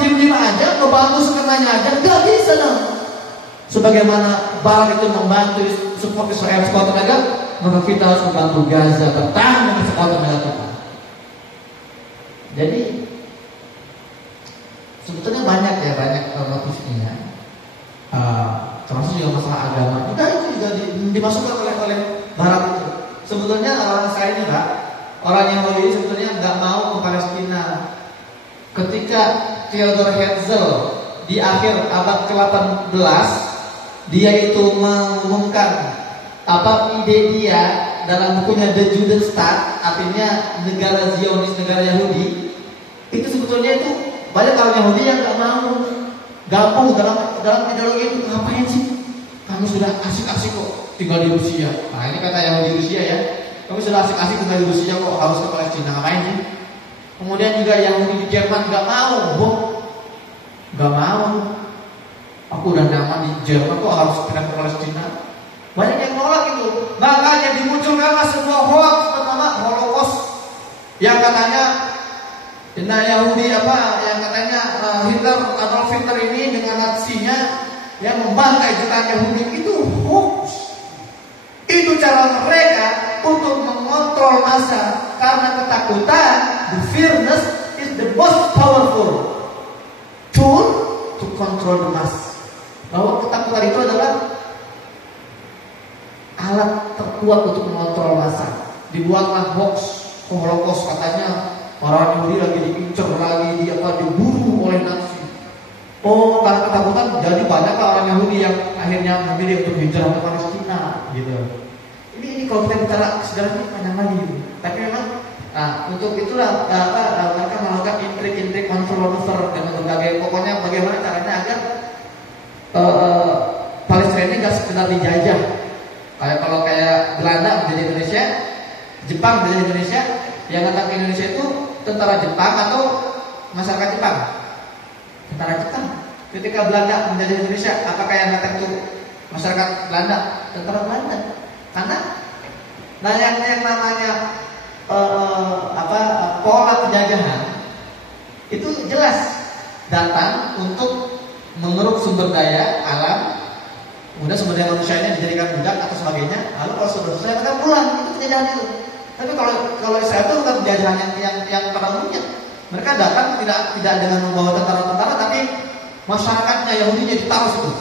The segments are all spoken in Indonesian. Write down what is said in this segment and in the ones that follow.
diem-diem aja, ngebantu sekenanya aja, nggak bisa dong. Sebagaimana Barat itu membantu support Israel sekuat tenaga, maka kita harus membantu Gaza bertahan dengan sekuat tenaga kita. Jadi sebetulnya banyak motifnya, termasuk juga masalah agama. Itu juga dimasukkan oleh Barat itu. Sebetulnya orang saya ini Pak, orang Yahudi sebetulnya nggak mau ke Palestina. Ketika Theodor Herzl di akhir abad ke-18 dia itu mengumumkan ide dia dalam bukunya The Judenstaat, artinya negara Zionis, negara Yahudi. Itu sebetulnya itu banyak orang Yahudi yang nggak mau gabung dalam ideologi itu. Ngapain sih? Kamu sudah asik-asik kok tinggal di Rusia. Nah ini kata Yahudi Rusia ya. Kamu sudah asik-asik tinggal di Rusia kok harus ke Palestina, ngapain sih? Kemudian juga Yahudi di Jerman nggak mau. Aku udah nyaman di Jerman kok harus pindah ke Palestina. Banyak yang nolak itu. Makanya dimunculkanlah sebuah hoax bernama Holocaust yang katanya Yahudi yang katanya Adolf Hitler ini dengan Nazinya yang membantai jutaan Yahudi. Itu hoax. Itu cara mereka untuk mengontrol massa, karena ketakutan, the fearness is the most powerful tool to control the mass. Bahwa ketakutan itu adalah alat terkuat untuk mengontrol massa. Dibuatlah hoax Holocaust, katanya orang Yahudi lagi diincar, lagi diburu oleh Nazi. Karena ketakutan jadi banyaklah orang Yahudi yang akhirnya memilih untuk hijrah ke Palestina gitu. Ini kalau kita bicara sejarah ini panjang lagi gitu. Tapi memang untuk itulah mereka melakukan intrik-intrik manuver dengan berbagai, pokoknya bagaimana caranya agar Palestina ini nggak sekedar dijajah. Kalau kayak Belanda menjadi Indonesia, Jepang menjadi Indonesia, yang datang ke Indonesia itu tentara Jepang atau masyarakat Jepang? Tentara Jepang. Ketika Belanda menjadi Indonesia, apakah yang datang itu masyarakat Belanda? Tentara Belanda. Karena yang namanya pola penjajahan itu jelas datang untuk mengeruk sumber daya alam, kemudian sumber daya manusianya dijadikan budak atau sebagainya. Lalu kalau sumber daya mereka pulang, itu penjajahan itu. Tapi kalau Israel itu bukan penjajahan yang pada umumnya. Mereka datang tidak dengan membawa tentara-tentara, tapi masyarakatnya Yahudinya ditaruh situ.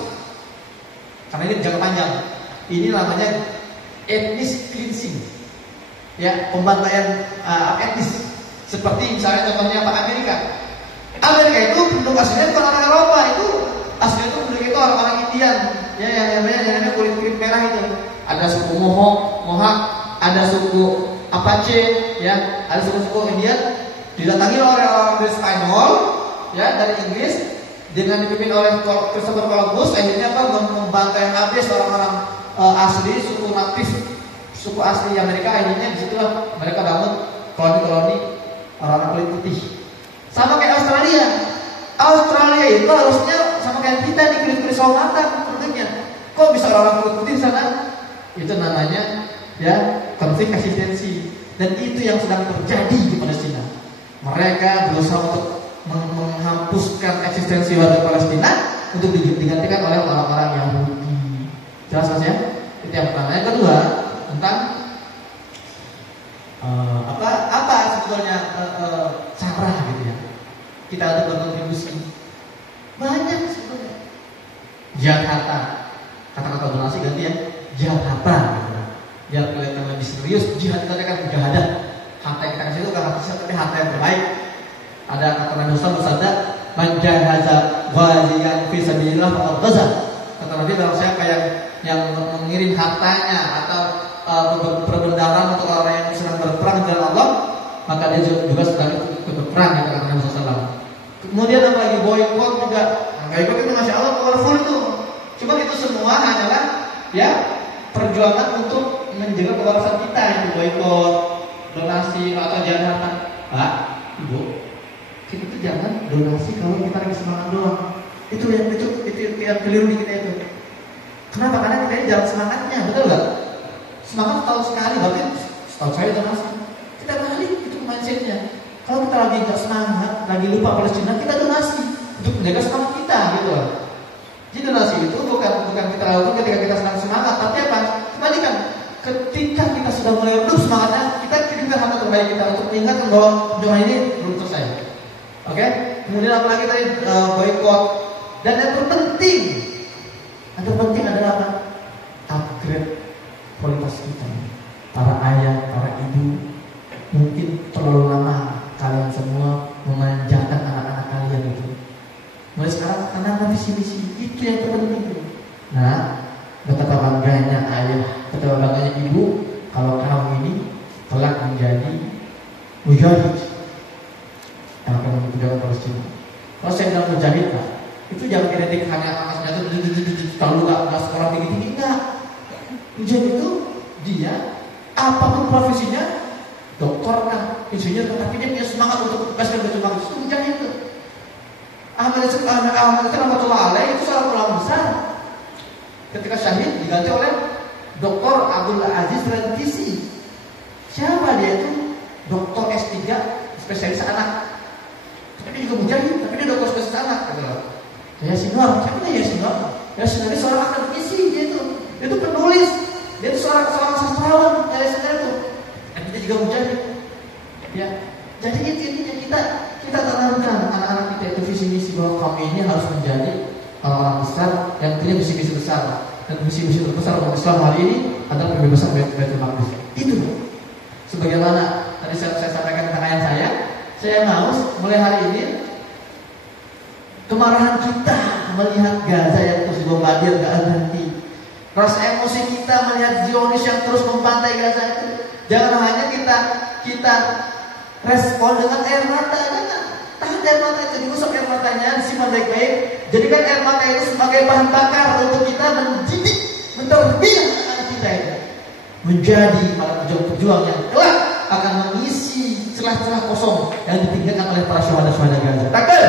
Karena ini jangka panjang. Ini namanya ethnic cleansing, ya, pembantaian etnis. Seperti misalnya contohnya Amerika itu penduduk aslinya bukan orang Eropa, itu aslinya itu penduduk itu orang-orang Indian, ya, yang namanya kulit merah itu. Ada suku Mohawk, ada suku Apache, ya, ada suku-suku Indian. Didatangi oleh orang Spanyol, ya, dari Inggris dengan dipimpin oleh Christopher Columbus. Akhirnya membantai habis orang-orang asli, suku natif, suku asli Amerika. Akhirnya disitulah mereka bangun koloni-koloni orang-orang kulit putih. Sama kayak Australia itu harusnya sama kayak kita di kulit-kulit sawo matang tentunya. Kok bisa orang kulit putih di sana? Itu namanya ya konflik eksistensi, dan itu yang sedang terjadi di Palestina. Mereka berusaha untuk menghapuskan eksistensi warga Palestina untuk digantikan oleh orang-orang Yahudi. Jelas ya? Itu yang pertama. Yang kedua tentang apa sebetulnya cara gitu ya kita untuk berkontribusi. Banyak sebetulnya. Jihad harta, kata-kata donasi ganti ya jihad harta gitu. Biar kelihatan lebih serius. Jihad itu kan mujahadah. Harta yang kita kasih itu kan tapi harta yang terbaik. Ada kata Nabi bersabda, "Man jahaza ghaziyan fi sabilillah faqad ghaza." Kata Nabi, barang siapa yang mengirim hartanya atau perbendaharaan untuk orang yang sedang berperang di jalan Allah, maka dia juga sedang ikut berperang, kata Nabi SAW. Kemudian apa lagi, boykot juga. Boykot itu masya Allah powerful itu. Cuma itu semua hanyalah ya perjuangan untuk menjaga kewarasan kita. Itu boykot, donasi atau jangan Pak, Ibu, kita tuh jangan donasi kalau kita lagi semangat doang. Itu yang keliru di kita itu. Kenapa? Karena kita ini jalan semangatnya, betul nggak? Semangat tahun sekali, berarti setahun saya donasi. Kita balik itu mindsetnya. Kalau kita lagi nggak semangat, lagi lupa Palestina, kita donasi. menjaga semangat kita gitu loh. Jadi donasi itu bukan kita lakukan ketika kita sedang semangat, tapi apa? Kembalikan ketika kita sudah mulai redup semangatnya, kita kirimkan harta terbaik kita untuk mengingatkan bahwa perjuangan ini belum selesai. Oke? Kemudian apalagi tadi boykot. Dan yang terpenting adalah apa? Upgrade kualitas kita. Para ayah, para ibu, mungkin terlalu lama kalian semua memanjakan anak-anak kalian itu. Mulai sekarang anak-anak visi-misi itu yang terpenting. Nah, betapa bangganya ayah, betapa bangganya ibu kalau kamu ini kelak menjadi mujahid yang akan memperjuangkan Palestina. Kalau saya bilang mujahid, Pak, itu jangan identik hanya senjata kalau nggak sekolah tinggi-tinggi, enggak. Mujahid itu dia apapun profesinya, dokter kan, insinyur, tapi dia punya semangat untuk bebaskan Baitul Maqdis. Itu mujahid itu. Ahmad rahmatullah alaih itu seorang ulama besar. Ketika syahid diganti oleh Dr. Abdul Aziz Rantisi. Siapa dia itu? Doktor S3 spesialis anak. Tapi dia juga mujahid, tapi dia doktor spesialis anak. Yasin Nur, siapa dia Yasin Nur? Yasin Nur seorang akademisi, dia itu penulis, dia itu seorang sastrawan. Yasin Nur itu, dan dia juga mujahid. Ya, jadi intinya kita tanamkan anak-anak kita itu visi misi bahwa kami ini harus menjadi orang besar yang punya visi-visi besar, dan visi-visi terbesar umat Islam hari ini adalah pembebasan Baitul Maqdis. Itu sebagaimana tadi saya sampaikan tentang ayah saya mau mulai hari ini kemarahan kita melihat Gaza yang terus dibombardir gak berhenti, rasa emosi kita melihat Zionis yang terus membantai Gaza itu, jangan hanya kita respon dengan air mata. Tahan air mata itu, diusap air matanya, disimpan baik-baik. Jadikan air mata itu sebagai bahan bakar untuk kita mendidik, menterbiah anak kita itu menjadi para pejuang-pejuang yang kelak akan mengisi celah-celah kosong yang ditinggalkan oleh para syuhada-syuhada Gaza. Takbir!